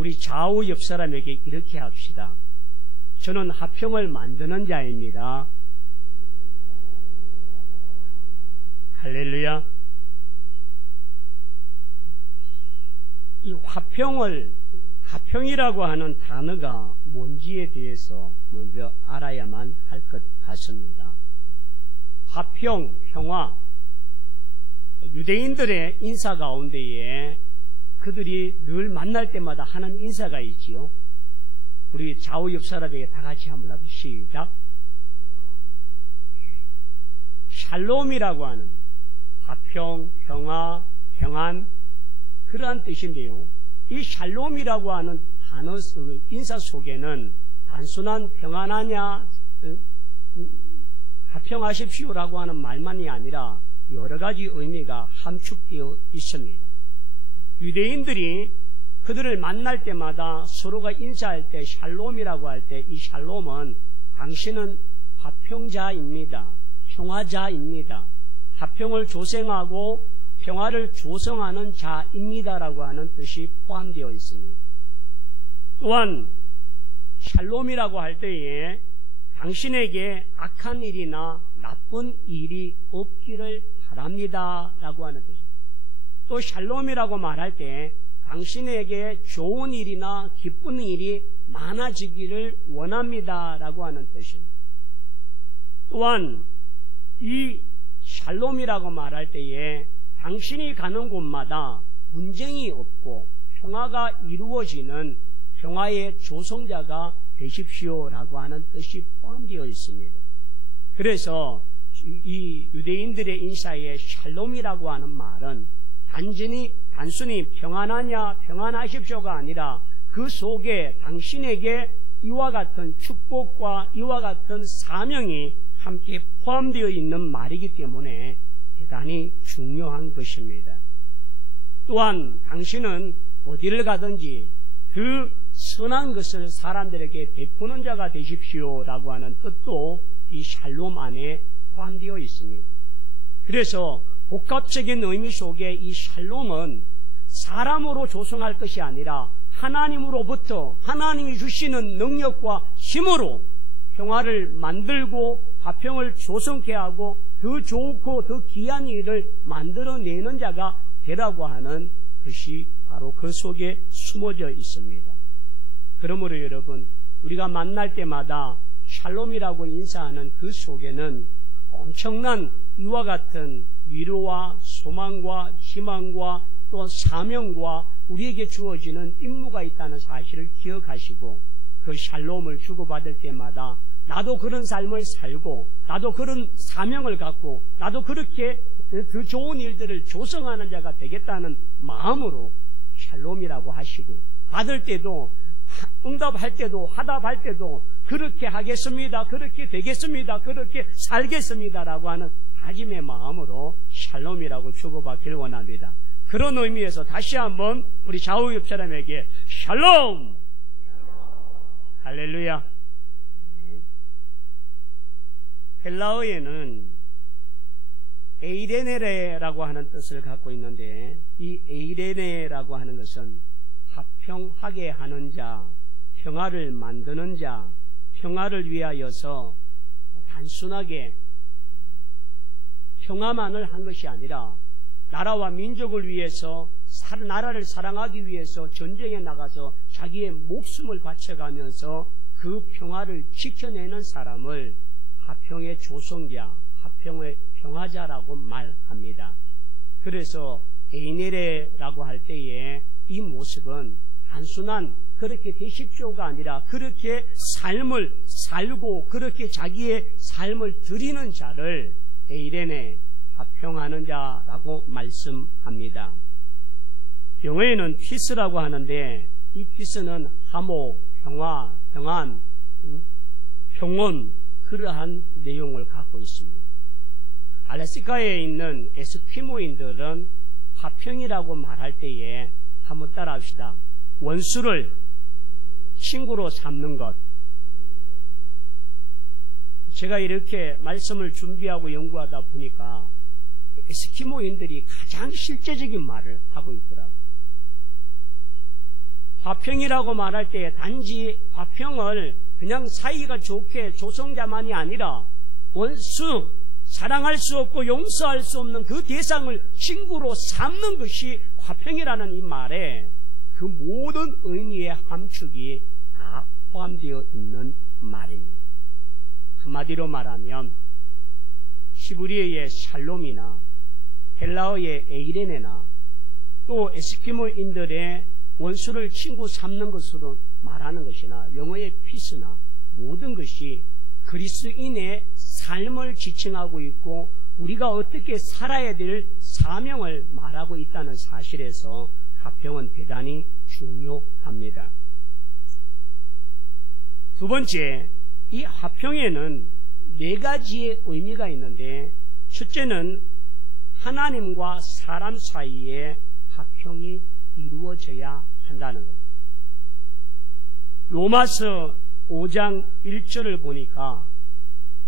우리 좌우 옆 사람에게 이렇게 합시다. 저는 화평을 만드는 자입니다. 할렐루야. 이 화평이라고 하는 단어가 뭔지에 대해서 먼저 알아야만 할 것 같습니다. 화평, 평화, 유대인들의 인사 가운데에 그들이 늘 만날 때마다 하는 인사가 있지요. 우리 좌우 옆 사람에게 다 같이 한번 하죠. 시작. 샬롬이라고 하는 화평, 평화, 평안, 그러한 뜻인데요. 이 샬롬이라고 하는 단어, 인사 속에는 단순한 평안하냐, 화평하십시오라고 하는 말만이 아니라 여러 가지 의미가 함축되어 있습니다. 유대인들이 그들을 만날 때마다 서로가 인사할 때 샬롬이라고 할 때 이 샬롬은 당신은 화평자입니다. 평화자입니다. 화평을 조성하고 평화를 조성하는 자입니다라고 하는 뜻이 포함되어 있습니다. 또한 샬롬이라고 할 때에 당신에게 악한 일이나 나쁜 일이 없기를 바랍니다라고 하는 뜻입니다. 또 샬롬이라고 말할 때 당신에게 좋은 일이나 기쁜 일이 많아지기를 원합니다라고 하는 뜻입니다. 또한 이 샬롬이라고 말할 때에 당신이 가는 곳마다 분쟁이 없고 평화가 이루어지는 평화의 조성자가 되십시오라고 하는 뜻이 포함되어 있습니다. 그래서 이 유대인들의 인사에 샬롬이라고 하는 말은 단순히 평안하냐 평안하십시오가 아니라 그 속에 당신에게 이와 같은 축복과 이와 같은 사명이 함께 포함되어 있는 말이기 때문에 대단히 중요한 것입니다. 또한 당신은 어디를 가든지 그 선한 것을 사람들에게 베푸는 자가 되십시오라고 하는 뜻도 이 샬롬 안에 포함되어 있습니다. 그래서 복합적인 의미 속에 이 샬롬은 사람으로 조성할 것이 아니라 하나님으로부터 하나님이 주시는 능력과 힘으로 평화를 만들고 화평을 조성케 하고 더 좋고 더 귀한 일을 만들어내는 자가 되라고 하는 것이 바로 그 속에 숨어져 있습니다. 그러므로 여러분, 우리가 만날 때마다 샬롬이라고 인사하는 그 속에는 엄청난 이와 같은 위로와 소망과 희망과 또 사명과 우리에게 주어지는 임무가 있다는 사실을 기억하시고 그 샬롬을 주고받을 때마다 나도 그런 삶을 살고 나도 그런 사명을 갖고 나도 그렇게 그 좋은 일들을 조성하는 자가 되겠다는 마음으로 샬롬이라고 하시고, 받을 때도 응답할 때도 화답할 때도 그렇게 하겠습니다, 그렇게 되겠습니다, 그렇게 살겠습니다라고 하는 다짐의 마음으로 샬롬이라고 주고받기를 원합니다. 그런 의미에서 다시 한번 우리 좌우 옆 사람에게 샬롬! 할렐루야! 헬라어에는 에이레네라고 하는 뜻을 갖고 있는데, 이 에이레네라고 하는 것은 화평하게 하는 자, 평화를 만드는 자, 평화를 위하여서 단순하게 평화만을 한 것이 아니라 나라와 민족을 위해서, 나라를 사랑하기 위해서 전쟁에 나가서 자기의 목숨을 바쳐가면서 그 평화를 지켜내는 사람을 화평의 조성자, 화평의 평화자라고 말합니다. 그래서 에이네레라고 할 때에 이 모습은 단순한 그렇게 되십시오가 아니라 그렇게 삶을 살고 그렇게 자기의 삶을 드리는 자를 에이레네, 화평하는 자라고 말씀합니다. 영어에는 피스라고 하는데 이 피스는 화목, 평화, 평안, 평온, 그러한 내용을 갖고 있습니다. 알래스카에 있는 에스키모인들은 화평이라고 말할 때에 한번 따라합시다. 원수를 친구로 삼는 것. 제가 이렇게 말씀을 준비하고 연구하다 보니까 에스키모인들이 가장 실제적인 말을 하고 있더라고요. 화평이라고 말할 때 단지 화평을 그냥 사이가 좋게 조성자만이 아니라 원수, 사랑할 수 없고 용서할 수 없는 그 대상을 친구로 삼는 것이 화평이라는 이 말에 그 모든 의미의 함축이 다 포함되어 있는 말입니다. 한마디로 말하면 히브리어의 샬롬이나 헬라어의 에이레네나 또 에스키모인들의 원수를 친구 삼는 것으로 말하는 것이나 영어의 피스나 모든 것이 그리스인의 삶을 지칭하고 있고 우리가 어떻게 살아야 될 사명을 말하고 있다는 사실에서 화평은 대단히 중요합니다. 두 번째, 이 화평에는 4가지의 의미가 있는데 첫째는 하나님과 사람 사이에 화평이 이루어져야 한다는 것. 로마서 5장 1절을 보니까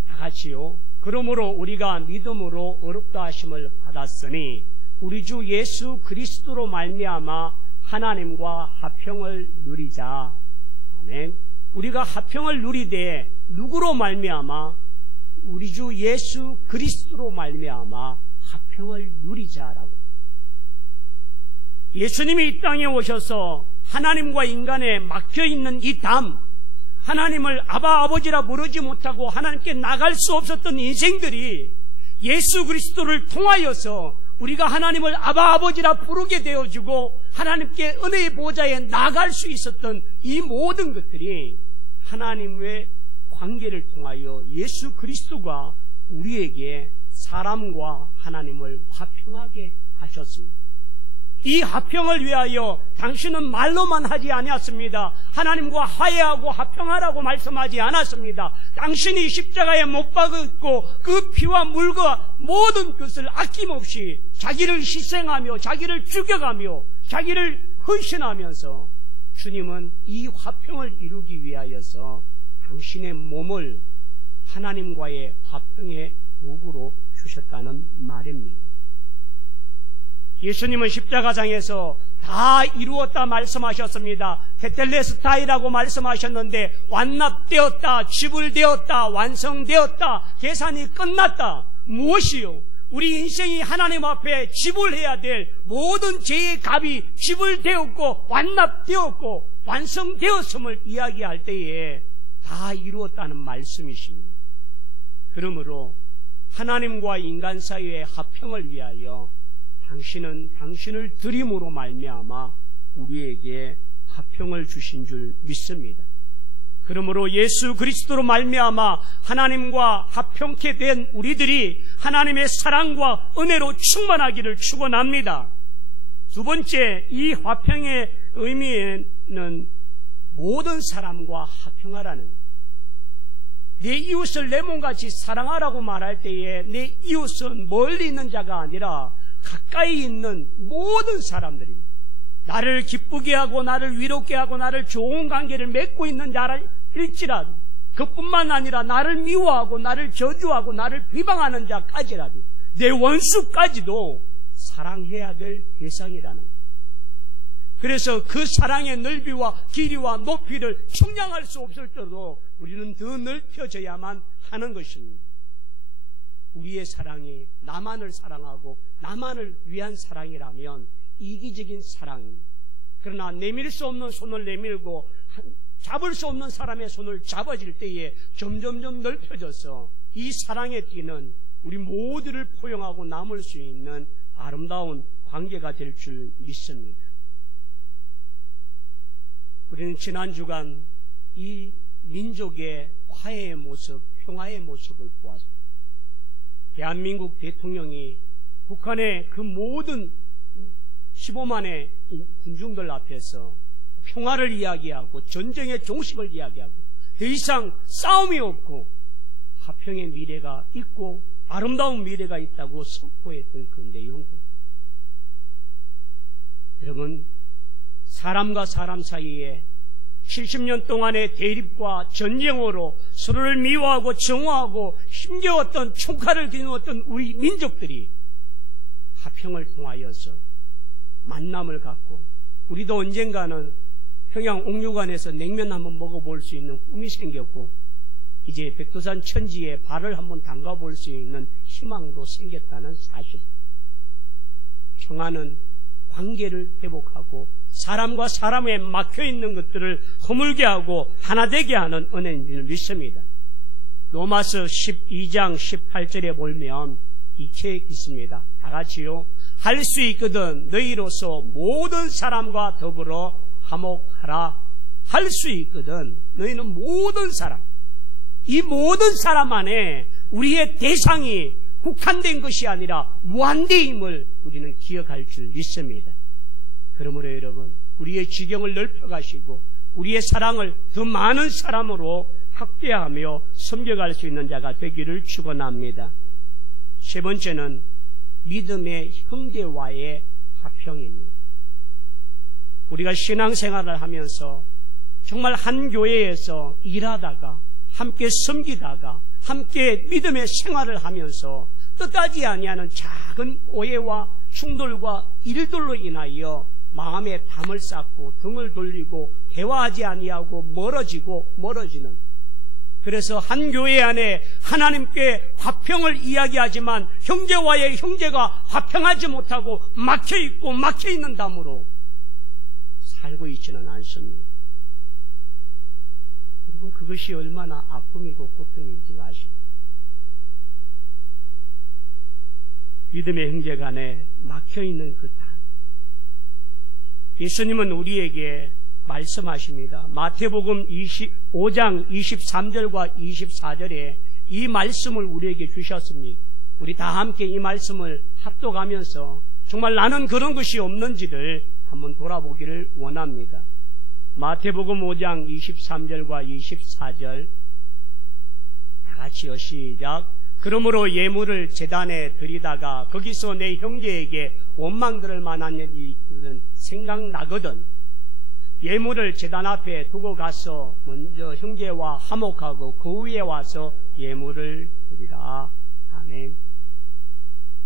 다 같이요. 그러므로 우리가 믿음으로 의롭다 하심을 받았으니 우리 주 예수 그리스도로 말미암아 하나님과 화평을 누리자. 아멘. 우리가 화평을 누리되 누구로 말미암아? 우리 주 예수 그리스도로 말미암아 화평을 누리자라고. 예수님이 이 땅에 오셔서 하나님과 인간에 막혀있는 이 담, 하나님을 아바 아버지라 부르지 못하고 하나님께 나갈 수 없었던 인생들이 예수 그리스도를 통하여서 우리가 하나님을 아바 아버지라 부르게 되어주고 하나님께 은혜의 보좌에 나갈 수 있었던 이 모든 것들이 하나님의 관계를 통하여 예수 그리스도가 우리에게 사람과 하나님을 화평하게 하셨습니다. 이 화평을 위하여 당신은 말로만 하지 아니었습니다. 하나님과 화해하고 화평하라고 말씀하지 않았습니다. 당신이 십자가에 못 박았고 그 피와 물과 모든 것을 아낌없이 자기를 희생하며 자기를 죽여가며 자기를 헌신하면서 주님은 이 화평을 이루기 위하여서 당신의 몸을 하나님과의 화평의 도구로 주셨다는 말입니다. 예수님은 십자가상에서 다 이루었다 말씀하셨습니다. 테텔레스타이라고 말씀하셨는데 완납되었다, 지불되었다, 완성되었다, 계산이 끝났다. 무엇이요? 우리 인생이 하나님 앞에 지불해야 될 모든 죄의 값이 지불되었고 완납되었고 완성되었음을 이야기할 때에 다 이루었다는 말씀이십니다. 그러므로 하나님과 인간 사이의 화평을 위하여 당신은 당신을 드림으로 말미암아 우리에게 화평을 주신 줄 믿습니다. 그러므로 예수 그리스도로 말미암아 하나님과 화평케 된 우리들이 하나님의 사랑과 은혜로 충만하기를 축원합니다. 두 번째, 이 화평의 의미는 모든 사람과 화평하라는 것. 내 이웃을 내 몸같이 사랑하라고 말할 때에 내 이웃은 멀리 있는 자가 아니라 가까이 있는 모든 사람들입니다. 나를 기쁘게 하고 나를 위롭게 하고 나를 좋은 관계를 맺고 있는 자일지라도 그뿐만 아니라 나를 미워하고 나를 저주하고 나를 비방하는 자까지라도 내 원수까지도 사랑해야 될 대상이라는 거예요. 그래서 그 사랑의 넓이와 길이와 높이를 측량할 수 없을 정도로 우리는 더 넓혀져야만 하는 것입니다. 우리의 사랑이 나만을 사랑하고 나만을 위한 사랑이라면 이기적인 사랑입니다. 그러나 내밀 수 없는 손을 내밀고 잡을 수 없는 사람의 손을 잡아질 때에 점점점 넓혀져서 이 사랑의 띠는 우리 모두를 포용하고 남을 수 있는 아름다운 관계가 될 줄 믿습니다. 우리는 지난 주간 이 민족의 화해의 모습, 평화의 모습을 보았습니다. 대한민국 대통령이 북한의 그 모든 15만의 군중들 앞에서 평화를 이야기하고 전쟁의 종식을 이야기하고 더 이상 싸움이 없고 화평의 미래가 있고 아름다운 미래가 있다고 선포했던 그 내용들. 여러분, 사람과 사람 사이에 70년 동안의 대립과 전쟁으로 서로를 미워하고 정오하고 힘겨웠던 총칼을 겨누었던 우리 민족들이 화평을 통하여서 만남을 갖고 우리도 언젠가는 평양 옥류관에서 냉면 한번 먹어볼 수 있는 꿈이 생겼고 이제 백두산 천지에 발을 한번 담가볼 수 있는 희망도 생겼다는 사실. 평안은 관계를 회복하고 사람과 사람에 막혀있는 것들을 허물게 하고 하나 되게 하는 은혜인 줄 믿습니다. 로마서 12장 18절에 보면 이렇게 있습니다. 다 같이요. 할 수 있거든 너희로서 모든 사람과 더불어 화목하라. 할 수 있거든 너희는 모든 사람, 이 모든 사람 안에 우리의 대상이 국한된 것이 아니라 무한대임을 우리는 기억할 줄 믿습니다. 그러므로 여러분, 우리의 지경을 넓혀가시고 우리의 사랑을 더 많은 사람으로 확대하며 섬겨갈 수 있는 자가 되기를 축원합니다. 세 번째는 믿음의 형제와의 화평입니다. 우리가 신앙생활을 하면서 정말 한 교회에서 일하다가 함께 섬기다가 함께 믿음의 생활을 하면서 뜻하지 아니하는 작은 오해와 충돌과 일들로 인하여 마음에 담을 쌓고 등을 돌리고 대화하지 아니하고 멀어지는, 그래서 한 교회 안에 하나님께 화평을 이야기하지만 형제와의 형제가 화평하지 못하고 막혀있는 담으로 살고 있지는 않습니다. 그리고 그것이 얼마나 아픔이고 고통인지 아시죠? 믿음의 형제 간에 막혀있는 그 담. 예수님은 우리에게 말씀하십니다. 마태복음 25장 23절과 24절에 이 말씀을 우리에게 주셨습니다. 우리 다 함께 이 말씀을 합독하면서 정말 나는 그런 것이 없는지를 한번 돌아보기를 원합니다. 마태복음 5장 23절과 24절 다 같이요. 시작. 그러므로 예물을 제단에 드리다가 거기서 내 형제에게 원망 들을 만한 일이 생각나거든 예물을 제단 앞에 두고 가서 먼저 형제와 화목하고 그 위에 와서 예물을 드리라. 아멘.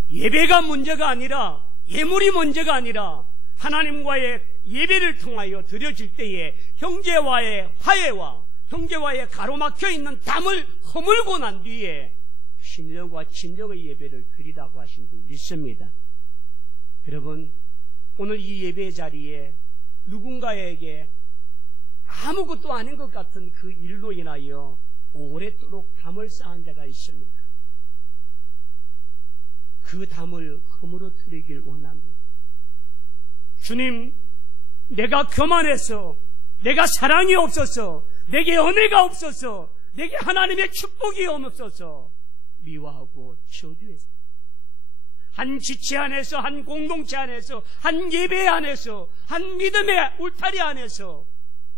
예배가 문제가 아니라, 예물이 문제가 아니라 하나님과의 예배를 통하여 드려질 때에 형제와의 화해와 형제와의 가로막혀 있는 담을 허물고 난 뒤에 신령과 진정의 예배를 드리라고 하신 줄 믿습니다. 여러분, 오늘 이 예배 자리에 누군가에게 아무것도 아닌 것 같은 그 일로 인하여 오랫도록 담을 쌓은 자가 있습니다. 그 담을 허물어뜨리길 원합니다. 주님, 내가 교만해서, 내가 사랑이 없어서, 내게 은혜가 없어서, 내게 하나님의 축복이 없어서 미워하고 저주해서 한 지체 안에서, 한 공동체 안에서, 한 예배 안에서, 한 믿음의 울타리 안에서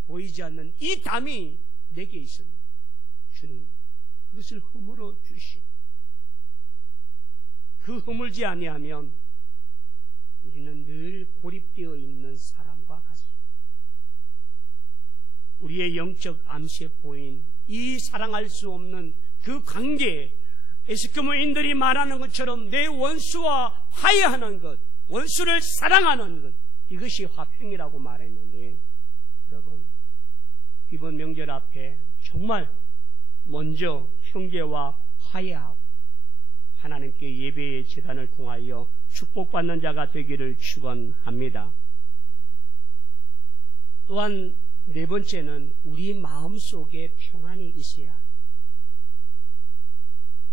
보이지 않는 이 담이 내게 있습니다. 주님, 그것을 허물어 주시오. 그 허물지 아니하면 우리는 늘 고립되어 있는 사람과 같습니다. 우리의 영적 암세포인 이 사랑할 수 없는 그 관계, 에스키모인들이 말하는 것처럼 내 원수와 화해하는 것, 원수를 사랑하는 것, 이것이 화평이라고 말했는데, 여러분, 이번 명절 앞에 정말 먼저 형제와 화해하고 하나님께 예배의 제단을 통하여 축복받는 자가 되기를 축원합니다. 또한 네 번째는 우리 마음속에 평안이 있어야 합니다.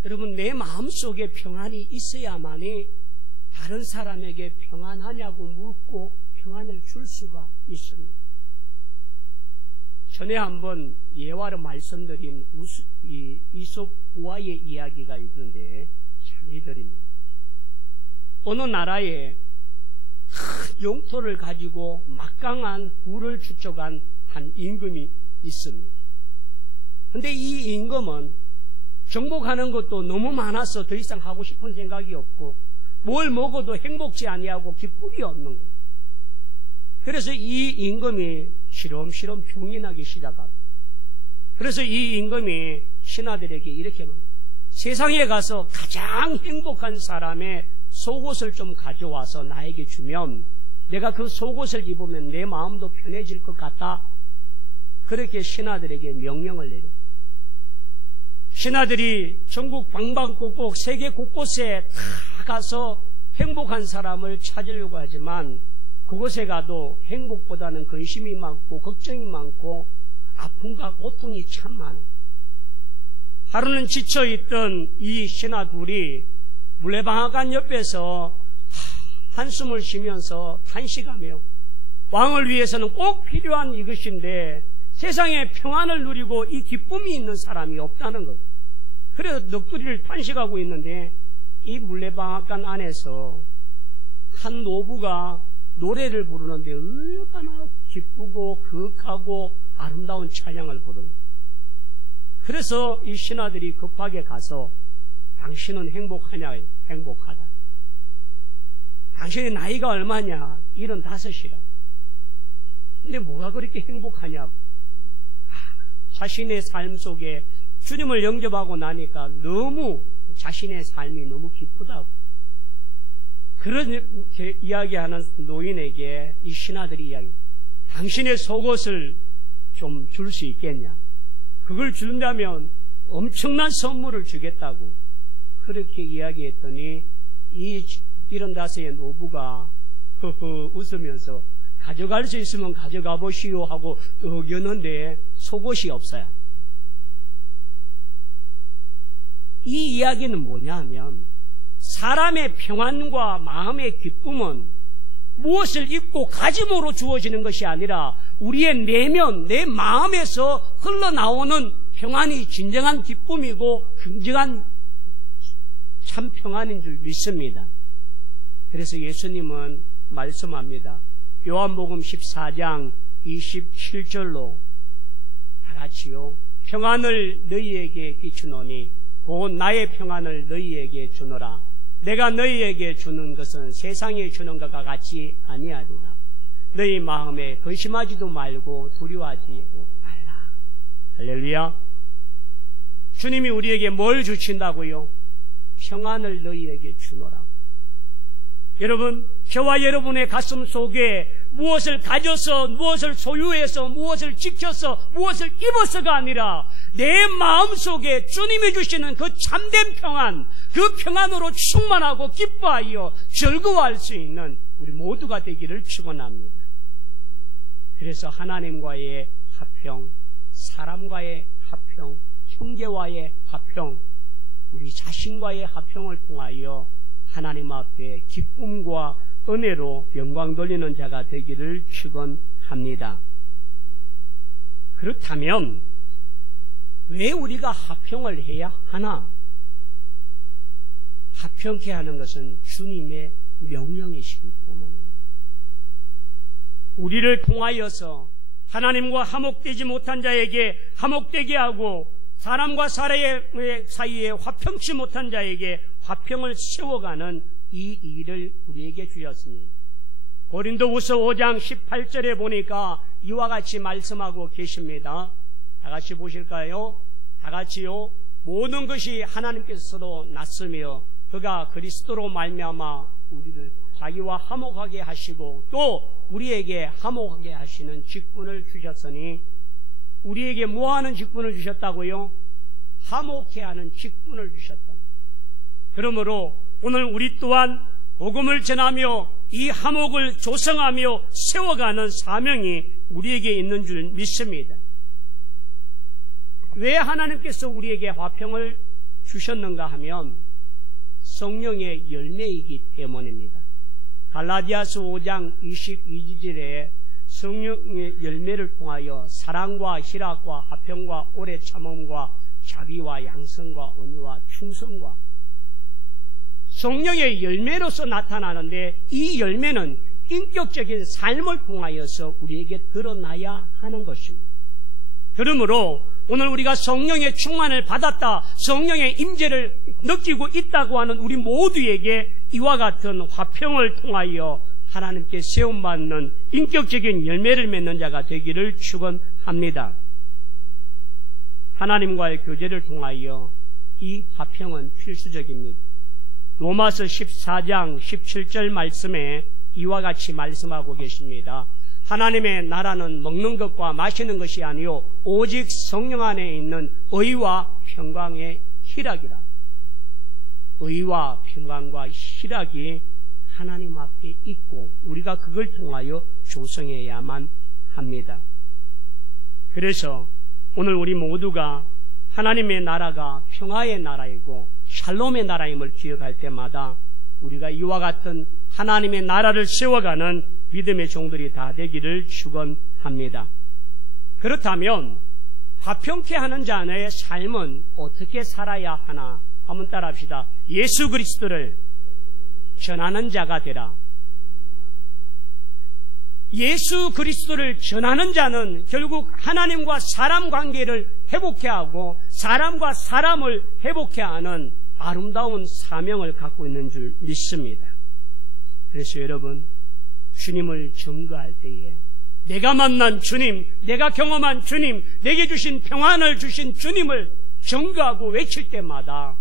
여러분, 내 마음속에 평안이 있어야만이 다른 사람에게 평안하냐고 묻고 평안을 줄 수가 있습니다. 전에 한번 예화로 말씀드린 이솝 우화의 이야기가 있는데 참여드립니다. 어느 나라에 큰 용토를 가지고 막강한 부를 축적한 한 임금이 있습니다. 그런데 이 임금은 정복하는 것도 너무 많아서 더 이상 하고 싶은 생각이 없고 뭘 먹어도 행복지 아니하고 기쁨이 없는 거예요. 그래서 이 임금이 시름시름 병이 나기 시작하고, 그래서 이 임금이 신하들에게 이렇게 말합니다. 세상에 가서 가장 행복한 사람의 속옷을 좀 가져와서 나에게 주면 내가 그 속옷을 입으면 내 마음도 편해질 것 같다. 그렇게 신하들에게 명령을 내려. 신하들이 전국 방방곡곡 세계 곳곳에 다 가서 행복한 사람을 찾으려고 하지만 그곳에 가도 행복보다는 근심이 많고 걱정이 많고 아픔과 고통이 참 많아요. 하루는 지쳐있던 이 신하 둘이 물레방앗간 옆에서 한숨을 쉬면서 탄식하며 왕을 위해서는 꼭 필요한 이것인데 세상에 평안을 누리고 이 기쁨이 있는 사람이 없다는 것. 그래서 넋두리를 탄식하고 있는데 이 물레방앗간 안에서 한 노부가 노래를 부르는데 얼마나 기쁘고 거룩하고 아름다운 찬양을 부르는. 그래서 이 신하들이 급하게 가서 당신은 행복하냐? 행복하다. 당신의 나이가 얼마냐? 75이라. 근데 뭐가 그렇게 행복하냐고. 자신의 삶 속에 주님을 영접하고 나니까 너무 자신의 삶이 너무 기쁘다고. 그렇게 이야기하는 노인에게 이 신하들이 이야기합니다. 당신의 속옷을 좀 줄 수 있겠냐? 그걸 준다면 엄청난 선물을 주겠다고 그렇게 이야기했더니 이 75의 노부가 웃으면서 가져갈 수 있으면 가져가 보시오 하고 어겼는데 속옷이 없어요. 이 이야기는 뭐냐 하면 사람의 평안과 마음의 기쁨은 무엇을 입고 가짐으로 주어지는 것이 아니라 우리의 내면, 내 마음에서 흘러나오는 평안이 진정한 기쁨이고 진정한 참 평안인 줄 믿습니다. 그래서 예수님은 말씀합니다. 요한복음 14장 27절로 다 같이요. 평안을 너희에게 끼치노니 곧 나의 평안을 너희에게 주노라. 내가 너희에게 주는 것은 세상에 주는 것과 같이 아니하리라. 너희 마음에 근심하지도 말고 두려워하지도 말라. 할렐루야. 주님이 우리에게 뭘 주신다고요? 평안을 너희에게 주노라. 여러분, 저와 여러분의 가슴 속에 무엇을 가져서, 무엇을 소유해서, 무엇을 지켜서, 무엇을 입어서가 아니라 내 마음 속에 주님이 주시는 그 참된 평안, 그 평안으로 충만하고 기뻐하여 즐거워할 수 있는 우리 모두가 되기를 축원합니다. 그래서 하나님과의 화평, 사람과의 화평, 형제와의 화평, 우리 자신과의 화평을 통하여 하나님 앞에 기쁨과 은혜로 영광 돌리는 자가 되기를 축원합니다. 그렇다면 왜 우리가 화평을 해야 하나? 화평케 하는 것은 주님의 명령이시기 때문입니다. 우리를 통하여서 하나님과 화목되지 못한 자에게 화목되게 하고 사람과 사람의 사이에 화평치 못한 자에게 화평을 세워가는 이 일을 우리에게 주셨습니다. 고린도후서 5장 18절에 보니까 이와 같이 말씀하고 계십니다. 다 같이 보실까요? 다 같이요. 모든 것이 하나님께서도 낫으며 그가 그리스도로 말미암아 우리를 자기와 화목하게 하시고 또 우리에게 화목하게 하시는 직분을 주셨으니 우리에게 뭐하는 직분을 주셨다고요? 화목케 하는 직분을 주셨다. 그러므로 오늘 우리 또한 복음을 전하며 이 화목을 조성하며 세워가는 사명이 우리에게 있는 줄 믿습니다. 왜 하나님께서 우리에게 화평을 주셨는가 하면 성령의 열매이기 때문입니다. 갈라디아서 5장 22절에 성령의 열매를 통하여 사랑과 희락과 화평과 오래 참음과 자비와 양성과 온유와 충성과 성령의 열매로서 나타나는데 이 열매는 인격적인 삶을 통하여서 우리에게 드러나야 하는 것입니다. 그러므로 오늘 우리가 성령의 충만을 받았다, 성령의 임재를 느끼고 있다고 하는 우리 모두에게 이와 같은 화평을 통하여 하나님께 세움받는 인격적인 열매를 맺는 자가 되기를 축원합니다. 하나님과의 교제를 통하여 이 화평은 필수적입니다. 로마서 14장 17절 말씀에 이와 같이 말씀하고 계십니다. 하나님의 나라는 먹는 것과 마시는 것이 아니요 오직 성령 안에 있는 의와 평강의 희락이라. 의와 평강과 희락이 하나님 앞에 있고 우리가 그걸 통하여 조성해야만 합니다. 그래서 오늘 우리 모두가 하나님의 나라가 평화의 나라이고 샬롬의 나라임을 기억할 때마다 우리가 이와 같은 하나님의 나라를 세워가는 믿음의 종들이 다 되기를 축원합니다. 그렇다면 화평케 하는 자의 삶은 어떻게 살아야 하나? 한번 따라합시다. 예수 그리스도를 전하는 자가 되라. 예수 그리스도를 전하는 자는 결국 하나님과 사람 관계를 회복해 하고 사람과 사람을 회복해 하는 아름다운 사명을 갖고 있는 줄 믿습니다. 그래서 여러분, 주님을 증거할 때에 내가 만난 주님, 내가 경험한 주님, 내게 주신 평안을 주신 주님을 증거하고 외칠 때마다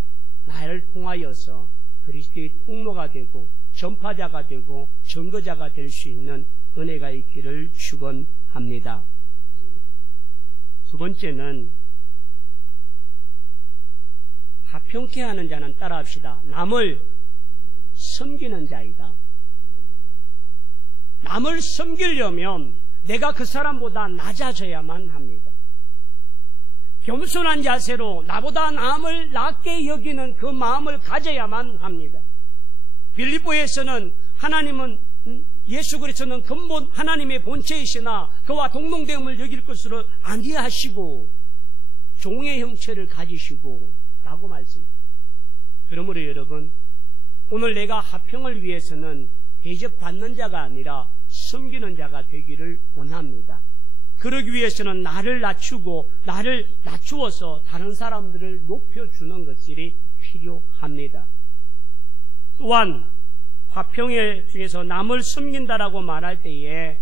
나를 통하여서 그리스도의 통로가 되고 전파자가 되고 증거자가 될 수 있는 은혜가 있기를 축원합니다. 두 번째는 화평케 하는 자는 따라합시다. 남을 섬기는 자이다. 남을 섬기려면 내가 그 사람보다 낮아져야만 합니다. 겸손한 자세로 나보다 남을 낮게 여기는 그 마음을 가져야만 합니다. 빌립보에서는 하나님은 예수 그리스도는 근본 하나님의 본체이시나 그와 동등됨을 여길 것으로 아니하시고 종의 형체를 가지시고 라고 말씀합니다. 그러므로 여러분, 오늘 내가 화평을 위해서는 대접받는 자가 아니라 섬기는 자가 되기를 원합니다. 그러기 위해서는 나를 낮추고 나를 낮추어서 다른 사람들을 높여주는 것들이 필요합니다. 또한 화평에 중에서 남을 섬긴다라고 말할 때에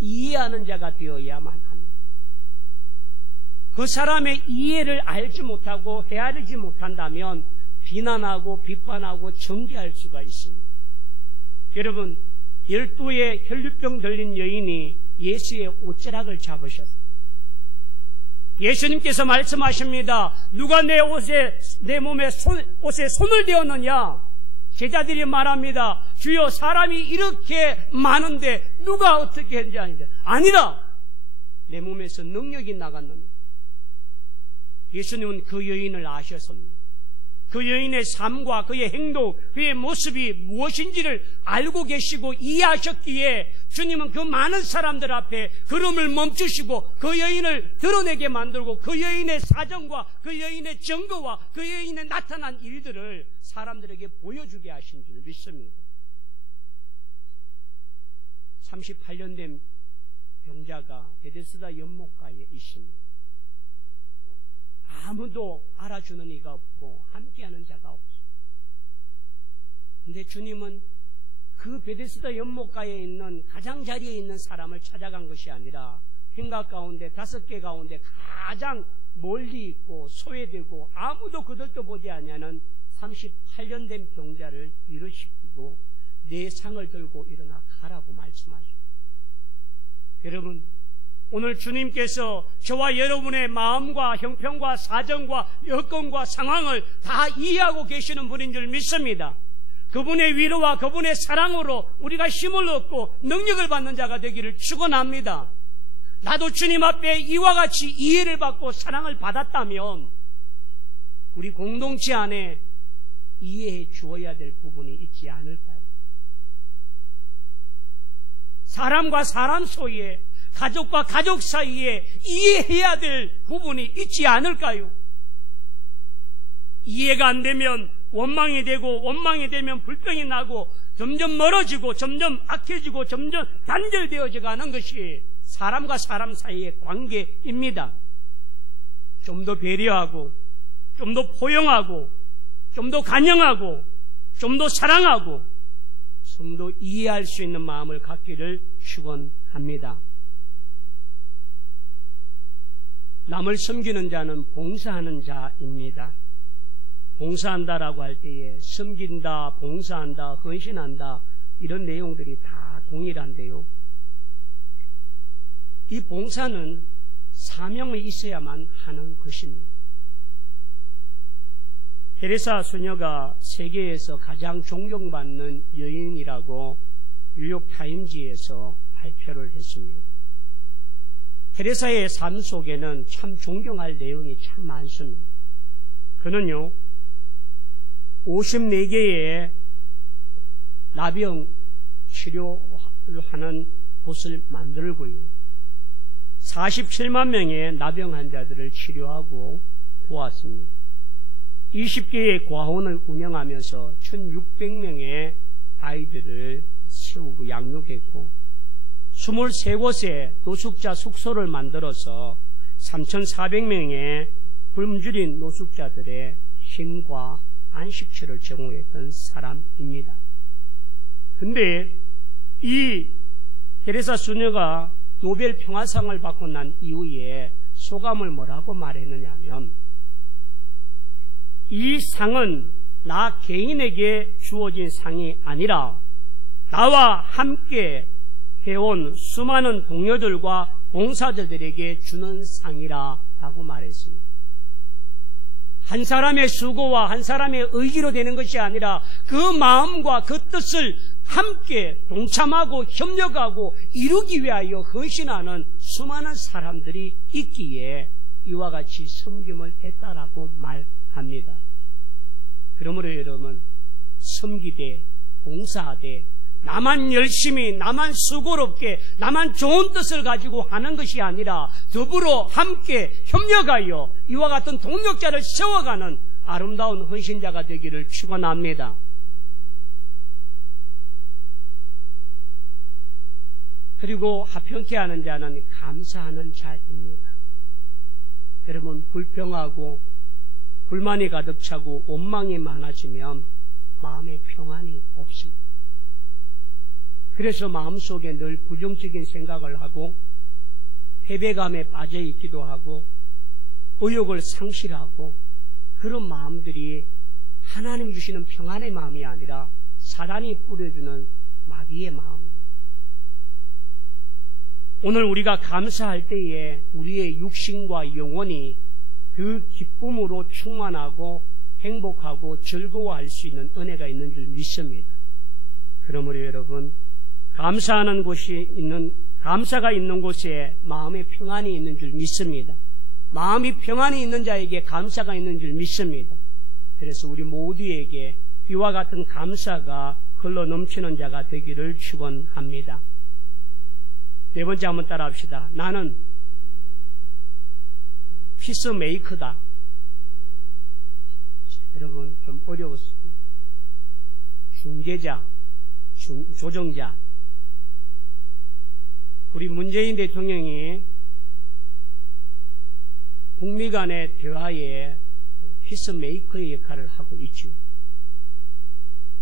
이해하는 자가 되어야만 합니다. 그 사람의 이해를 알지 못하고 헤아리지 못한다면 비난하고 비판하고 정죄할 수가 있습니다. 여러분, 12의 혈류병 들린 여인이 예수의 옷자락을 잡으셨어요. 예수님께서 말씀하십니다. 누가 내 몸에 옷에 손을 대었느냐? 제자들이 말합니다. 주여, 사람이 이렇게 많은데 누가 어떻게 했는지 아니라 내 몸에서 능력이 나갔느냐. 예수님은 그 여인을 아셨습니다. 그 여인의 삶과 그의 행동, 그의 모습이 무엇인지를 알고 계시고 이해하셨기에 주님은 그 많은 사람들 앞에 걸음을 멈추시고 그 여인을 드러내게 만들고 그 여인의 사정과 그 여인의 증거와 그 여인의 나타난 일들을 사람들에게 보여주게 하신 줄 믿습니다. 38년 된 병자가 베데스다 연못가에 있습니다. 아무도 알아주는 이가 없고 함께하는 자가 없습니다. 그런데 주님은 그 베데스다 연못가에 있는 가장자리에 있는 사람을 찾아간 것이 아니라 행각 가운데 5개 가운데 가장 멀리 있고 소외되고 아무도 그들도 보지 아니하는 38년 된 병자를 일으키고 내 상을 들고 일어나 가라고 말씀하십니다. 여러분, 오늘 주님께서 저와 여러분의 마음과 형편과 사정과 여건과 상황을 다 이해하고 계시는 분인 줄 믿습니다. 그분의 위로와 그분의 사랑으로 우리가 힘을 얻고 능력을 받는 자가 되기를 축원합니다. 나도 주님 앞에 이와 같이 이해를 받고 사랑을 받았다면 우리 공동체 안에 이해해 주어야 될 부분이 있지 않을까요? 사람과 사람 사이에, 가족과 가족 사이에 이해해야 될 부분이 있지 않을까요? 이해가 안 되면 원망이 되고, 원망이 되면 불평이 나고, 점점 멀어지고, 점점 악해지고, 점점 단절되어져 가는 것이 사람과 사람 사이의 관계입니다. 좀 더 배려하고, 좀 더 포용하고, 좀 더 간영하고, 좀 더 사랑하고, 좀 더 이해할 수 있는 마음을 갖기를 축원합니다. 남을 섬기는 자는 봉사하는 자입니다. 봉사한다라고 할 때에 섬긴다, 봉사한다, 헌신한다, 이런 내용들이 다 동일한데요. 이 봉사는 사명이 있어야만 하는 것입니다. 테레사 수녀가 세계에서 가장 존경받는 여인이라고 뉴욕 타임즈에서 발표를 했습니다. 테레사의 삶 속에는 참 존경할 내용이 참 많습니다. 그는요, 54개의 나병 치료를 하는 곳을 만들고요, 47만 명의 나병 환자들을 치료하고 도왔습니다. 20개의 과원을 운영하면서 1600명의 아이들을 세우고 양육했고, 23곳에 노숙자 숙소를 만들어서 3400명의 굶주린 노숙자들의 힘과 안식처를 제공했던 사람입니다. 근데 이 테레사 수녀가 노벨 평화상을 받고 난 이후에 소감을 뭐라고 말했느냐 하면, 이 상은 나 개인에게 주어진 상이 아니라 나와 함께 해온 수많은 동료들과 봉사자들에게 주는 상이라 라고 말했습니다. 한 사람의 수고와 한 사람의 의지로 되는 것이 아니라 그 마음과 그 뜻을 함께 동참하고 협력하고 이루기 위하여 헌신하는 수많은 사람들이 있기에 이와 같이 섬김을 했다라고 말합니다. 그러므로 여러분, 섬기되 봉사하되 나만 열심히, 나만 수고롭게, 나만 좋은 뜻을 가지고 하는 것이 아니라 더불어 함께 협력하여 이와 같은 동력자를 세워가는 아름다운 헌신자가 되기를 축원합니다. 그리고 화평케 하는 자는 감사하는 자입니다. 여러분, 불평하고 불만이 가득 차고 원망이 많아지면 마음에 평안이 없습니다. 그래서 마음속에 늘 부정적인 생각을 하고 패배감에 빠져 있기도 하고 의욕을 상실하고, 그런 마음들이 하나님 주시는 평안의 마음이 아니라 사단이 뿌려주는 마귀의 마음입니다. 오늘 우리가 감사할 때에 우리의 육신과 영혼이 그 기쁨으로 충만하고 행복하고 즐거워할 수 있는 은혜가 있는 줄 믿습니다. 그러므로 여러분, 감사하는 곳이 감사가 있는 곳에 마음의 평안이 있는 줄 믿습니다. 마음이 평안이 있는 자에게 감사가 있는 줄 믿습니다. 그래서 우리 모두에게 이와 같은 감사가 흘러 넘치는 자가 되기를 축원합니다. 네 번째 한번 따라합시다. 나는 피스메이커다. 여러분, 좀 어려웠습니다. 중재자, 조정자. 우리 문재인 대통령이 북미 간의 대화에 피스메이커의 역할을 하고 있죠.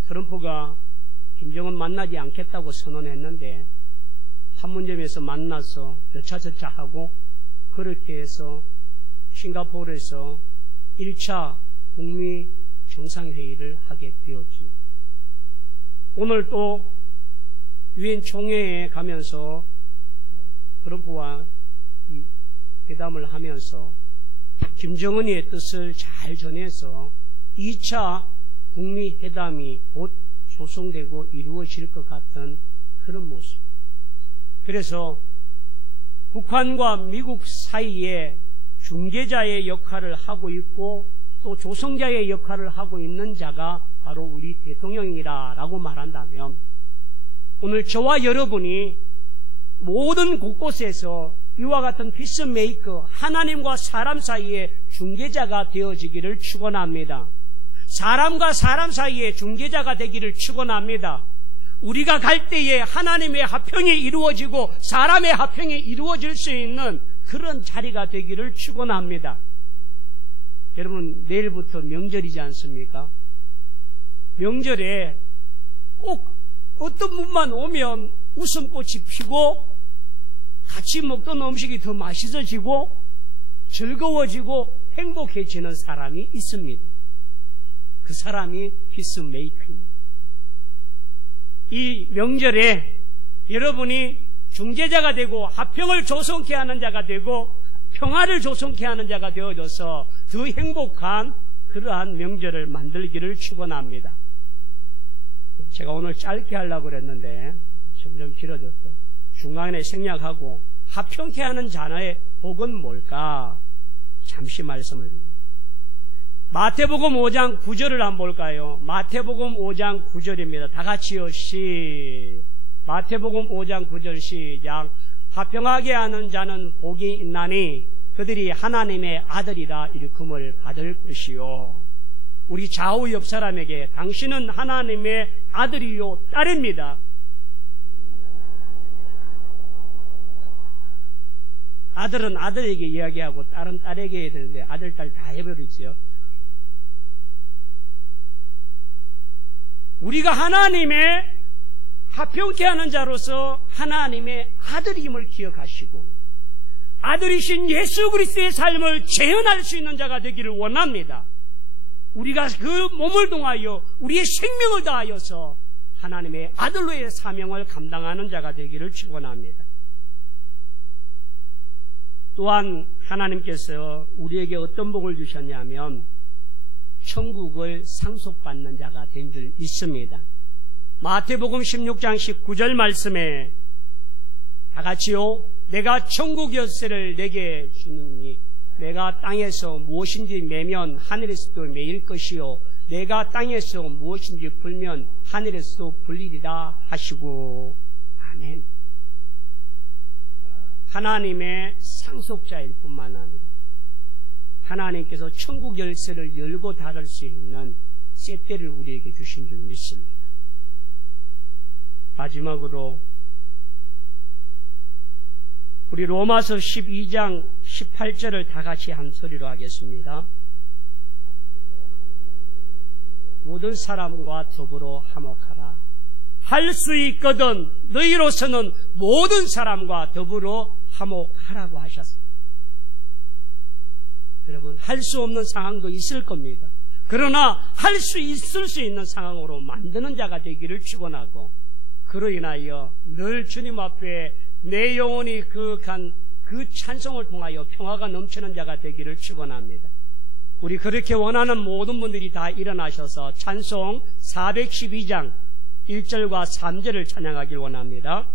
트럼프가 김정은 만나지 않겠다고 선언했는데 판문점에서 만나서 여차저차 하고, 그렇게 해서 싱가포르에서 1차 북미 정상회의를 하게 되었죠. 오늘 또 유엔 총회에 가면서 트럼프와 회담을 하면서 김정은의 뜻을 잘 전해서 2차 북미 회담이 곧 조성되고 이루어질 것 같은 그런 모습. 그래서 북한과 미국 사이에 중재자의 역할을 하고 있고 또 조성자의 역할을 하고 있는 자가 바로 우리 대통령이라고 말한다면, 오늘 저와 여러분이 모든 곳곳에서 이와 같은 피스메이커, 하나님과 사람 사이의 중재자가 되어지기를 축원합니다. 사람과 사람 사이의 중재자가 되기를 축원합니다. 우리가 갈 때에 하나님의 화평이 이루어지고 사람의 화평이 이루어질 수 있는 그런 자리가 되기를 축원합니다. 여러분, 내일부터 명절이지 않습니까? 명절에 꼭 어떤 분만 오면 웃음꽃이 피고 같이 먹던 음식이 더 맛있어지고 즐거워지고 행복해지는 사람이 있습니다. 그 사람이 피스메이커입니다. 이 명절에 여러분이 중재자가 되고 화평을 조성케 하는 자가 되고 평화를 조성케 하는 자가 되어져서 더 행복한 그러한 명절을 만들기를 축원합니다. 제가 오늘 짧게 하려고 그랬는데 점점 길어졌어요. 중간에 생략하고 화평케 하는 자의 복은 뭘까? 잠시 말씀을 드립니다. 마태복음 5장 9절을 한번 볼까요? 마태복음 5장 9절입니다. 다 같이요. 마태복음 5장 9절 시작. 화평하게 하는 자는 복이 있나니 그들이 하나님의 아들이라 일컬음을 받을 것이요. 우리 좌우 옆 사람에게 당신은 하나님의 아들이요 딸입니다. 아들은 아들에게 이야기하고 딸은 딸에게 해야 되는데 아들, 딸 다 해버리죠. 우리가 하나님의 화평케 하는 자로서 하나님의 아들임을 기억하시고 아들이신 예수 그리스도의 삶을 재현할 수 있는 자가 되기를 원합니다. 우리가 그 몸을 통하여 우리의 생명을 다하여서 하나님의 아들로의 사명을 감당하는 자가 되기를 축원합니다. 또한 하나님께서 우리에게 어떤 복을 주셨냐면 천국을 상속받는 자가 된 줄 믿습니다. 마태복음 16장 19절 말씀에 다 같이요. 내가 천국 열쇠를 내게 주느니 내가 땅에서 무엇인지 매면 하늘에서도 매일 것이요 내가 땅에서 무엇인지 불면 하늘에서도 불리리라 하시고 아멘. 하나님의 상속자일 뿐만 아니라 하나님께서 천국 열쇠를 열고 닫을 수 있는 쇳대를 우리에게 주신 줄 믿습니다. 마지막으로 우리 로마서 12장 18절을 다 같이 한 소리로 하겠습니다. 모든 사람과 더불어 화목하라. 할 수 있거든 너희로서는 모든 사람과 더불어 화목하라고 하셨습니다. 여러분, 할 수 없는 상황도 있을 겁니다. 그러나 할 수 있을 수 있는 상황으로 만드는 자가 되기를 축원하고 그로 인하여 늘 주님 앞에 내 영혼이 거룩한 그 찬송을 통하여 평화가 넘치는 자가 되기를 축원합니다. 우리 그렇게 원하는 모든 분들이 다 일어나셔서 찬송 412장 1절과 3절을 찬양하길 원합니다.